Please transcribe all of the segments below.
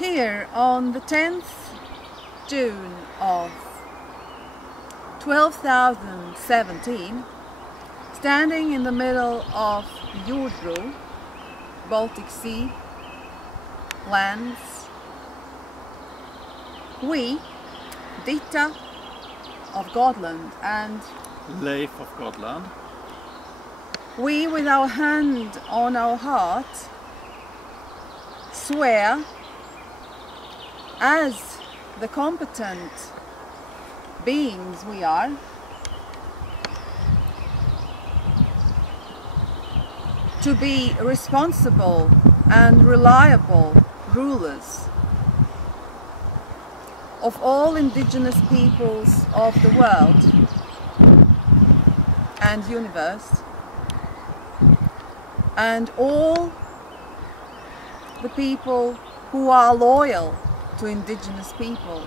Here on the 10th June of 12,017, standing in the middle of Jordbro, Baltic Sea, lands, we, Diarchs of Godland and Leif of Godland, we with our hand on our heart swear as the competent beings we are to be responsible and reliable rulers of all indigenous peoples of the world and universe, and all the people who are loyal to indigenous people.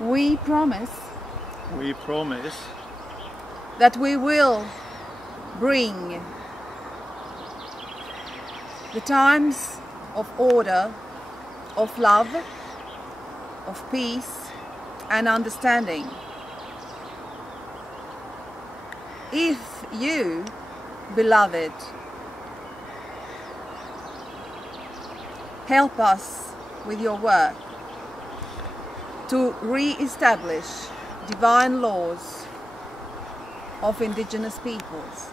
We promise that we will bring the times of order, of love, of peace and understanding. If you, beloved, help us with your work to re-establish divine laws of indigenous peoples,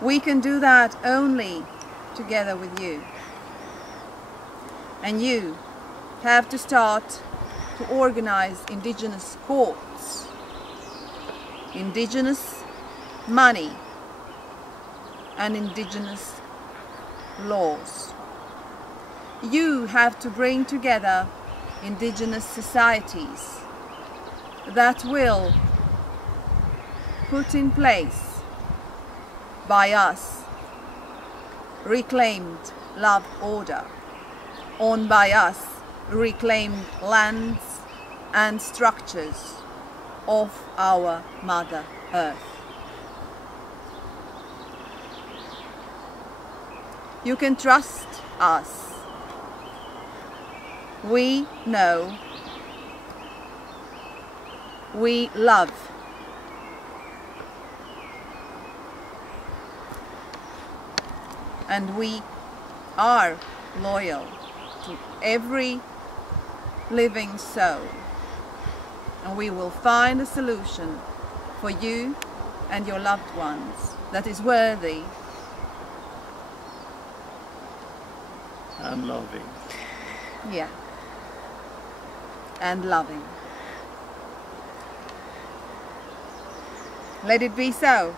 we can do that only together with you. And you have to start to organize indigenous courts, indigenous money and indigenous laws. You have to bring together indigenous societies that will put in place by us reclaimed love order on by us reclaimed lands and structures of our Mother Earth. You can trust us. We know, we love, and we are loyal to every living soul, and we will find a solution for you and your loved ones that is worthy and loving. Yeah, and loving. Let it be so.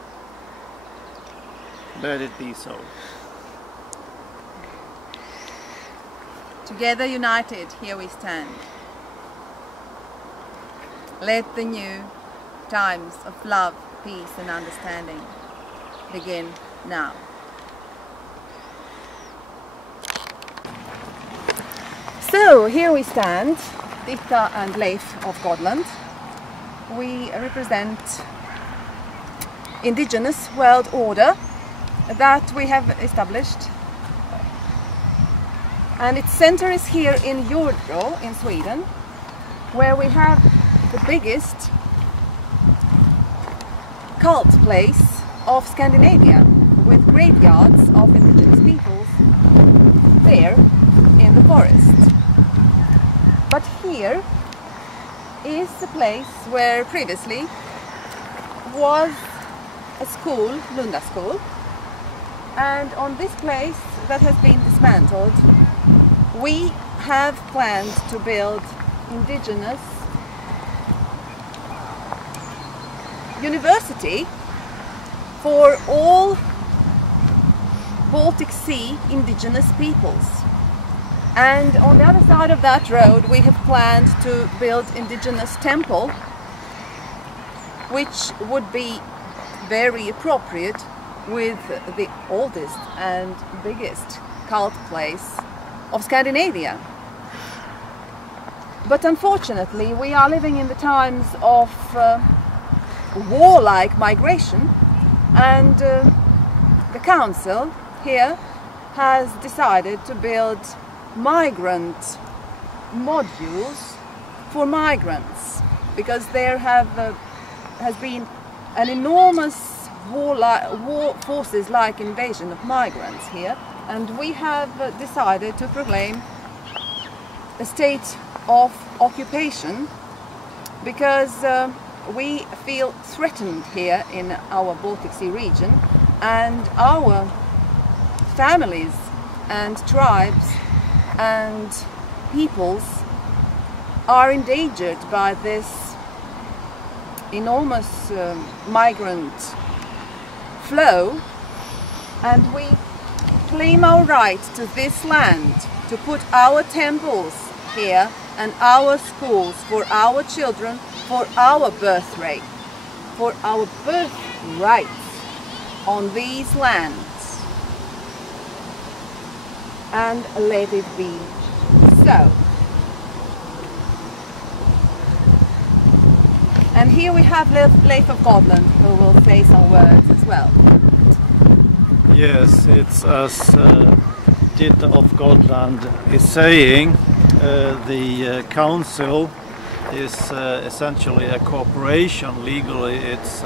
Let it be so. Together united, here we stand. Let the new times of love, peace and understanding begin now. So here we stand, Diarchs and Leif of Godland. We represent indigenous world order that we have established, and its center is here in Jordbro in Sweden, where we have the biggest cult place of Scandinavia, with graveyards of indigenous peoples there in the forest. But here is the place where previously was a school, Lunda School, and on this place that has been dismantled, we have planned to build indigenous university for all Baltic Sea indigenous peoples. And on the other side of that road we have planned to build indigenous temple, which would be very appropriate with the oldest and biggest cult place of Scandinavia. But unfortunately we are living in the times of warlike migration, and the council here has decided to build migrant modules for migrants, because there has been an enormous war forces-like invasion of migrants here, and we have decided to proclaim a state of occupation because we feel threatened here in our Baltic Sea region, and our families and tribes and peoples are endangered by this enormous migrant flow, and we claim our right to this land, to put our temples here and our schools for our children, for our birthright, on these lands, and let it be so. And here we have Leif of Godland, who will say some words as well. Yes, it's as Diarchs of Godland is saying, the council is essentially a corporation. Legally it's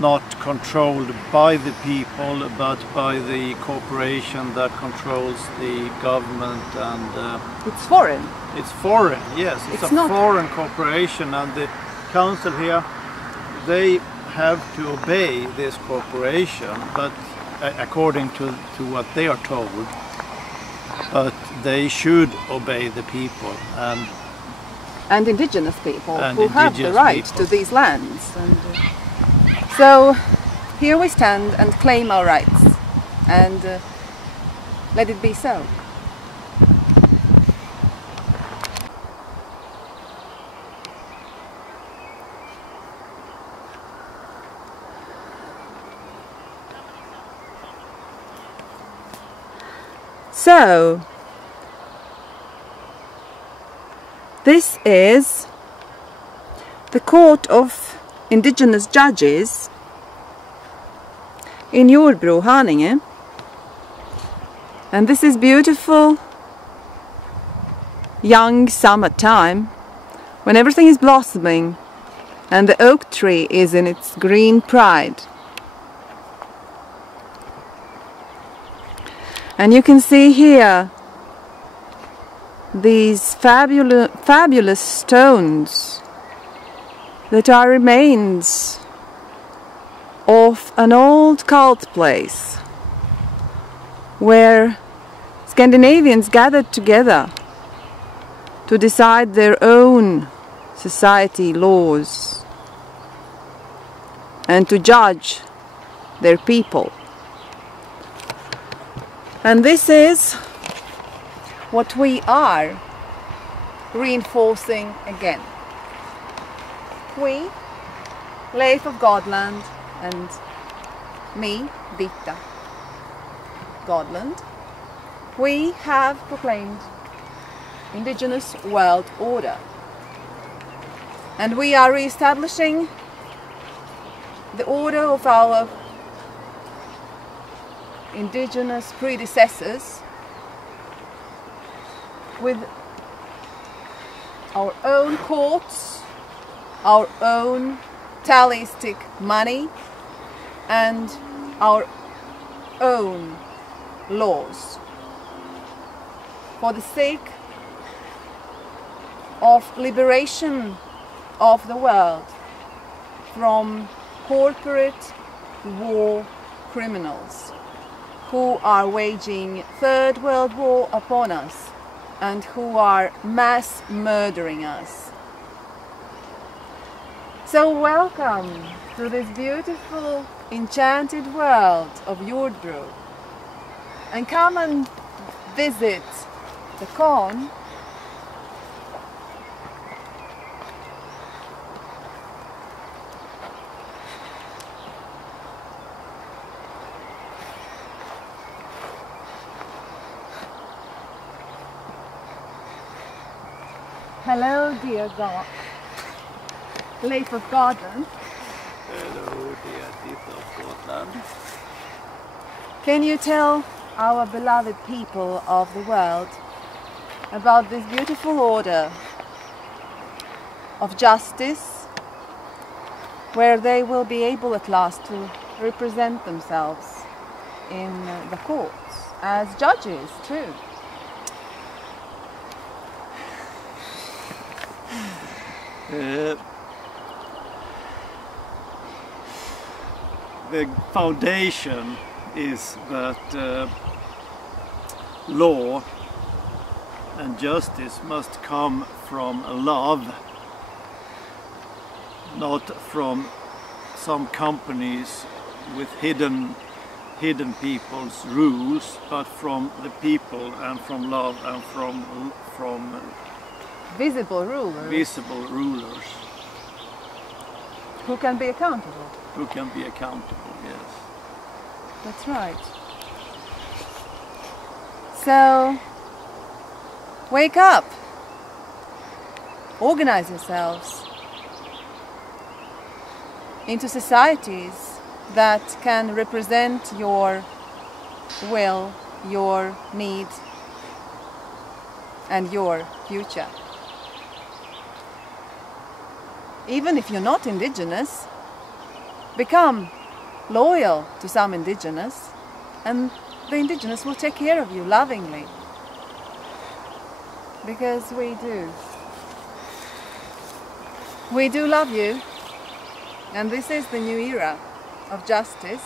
not controlled by the people, but by the corporation that controls the government, and it's foreign. It's foreign, yes. It's a foreign corporation, and the council here, they have to obey this corporation, but according to what they are told, but they should obey the people and indigenous people who have the right to these lands. And so here we stand and claim our rights, and let it be so. So, this is the Court of Indigenous Judges in Jordbro, Haninge, and this is beautiful young summertime when everything is blossoming and the oak tree is in its green pride. And you can see here these fabulous stones that are remains of an old cult place where Scandinavians gathered together to decide their own society laws and to judge their people. And this is what we are reinforcing again. We, Leif of Godland, and me, Diarchs Godland, we have proclaimed indigenous world order. And we are re-establishing the order of our indigenous predecessors with our own courts, our own talistic money, and our own laws, for the sake of liberation of the world from corporate war criminals who are waging Third World War upon us and who are mass murdering us. So welcome to this beautiful enchanted world of Jordbro, and come and visit the con . Hello, dear God, Leif of Godland. Hello, dear Diarchs of Godland. Can you tell our beloved people of the world about this beautiful order of justice, where they will be able at last to represent themselves in the courts as judges too? The foundation is that law and justice must come from love, not from some companies with hidden people's rules, but from the people and from love and from visible rulers. Visible rulers. Who can be accountable. Who can be accountable, yes. That's right. So, wake up. Organize yourselves into societies that can represent your will, your need, and your future. Even if you're not indigenous, become loyal to some indigenous, and the indigenous will take care of you lovingly. Because we do. We do love you, and this is the new era of justice,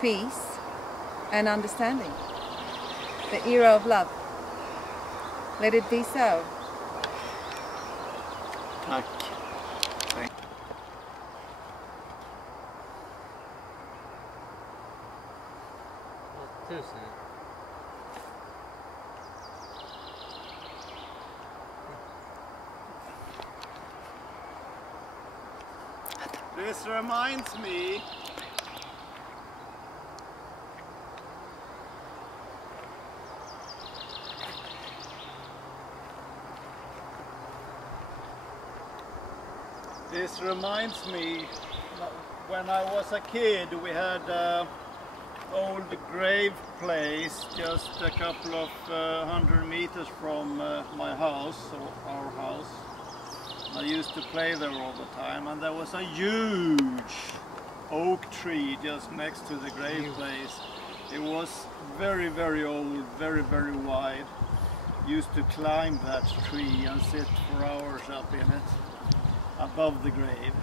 peace, and understanding. The era of love. Let it be so. Tack. This reminds me . This reminds me, when I was a kid, we had an old grave place just a couple of 100 meters from my house, or our house. I used to play there all the time, and there was a huge oak tree just next to the grave place. It was very, very old, very, very wide. Used to climb that tree and sit for hours up in it, above the grave.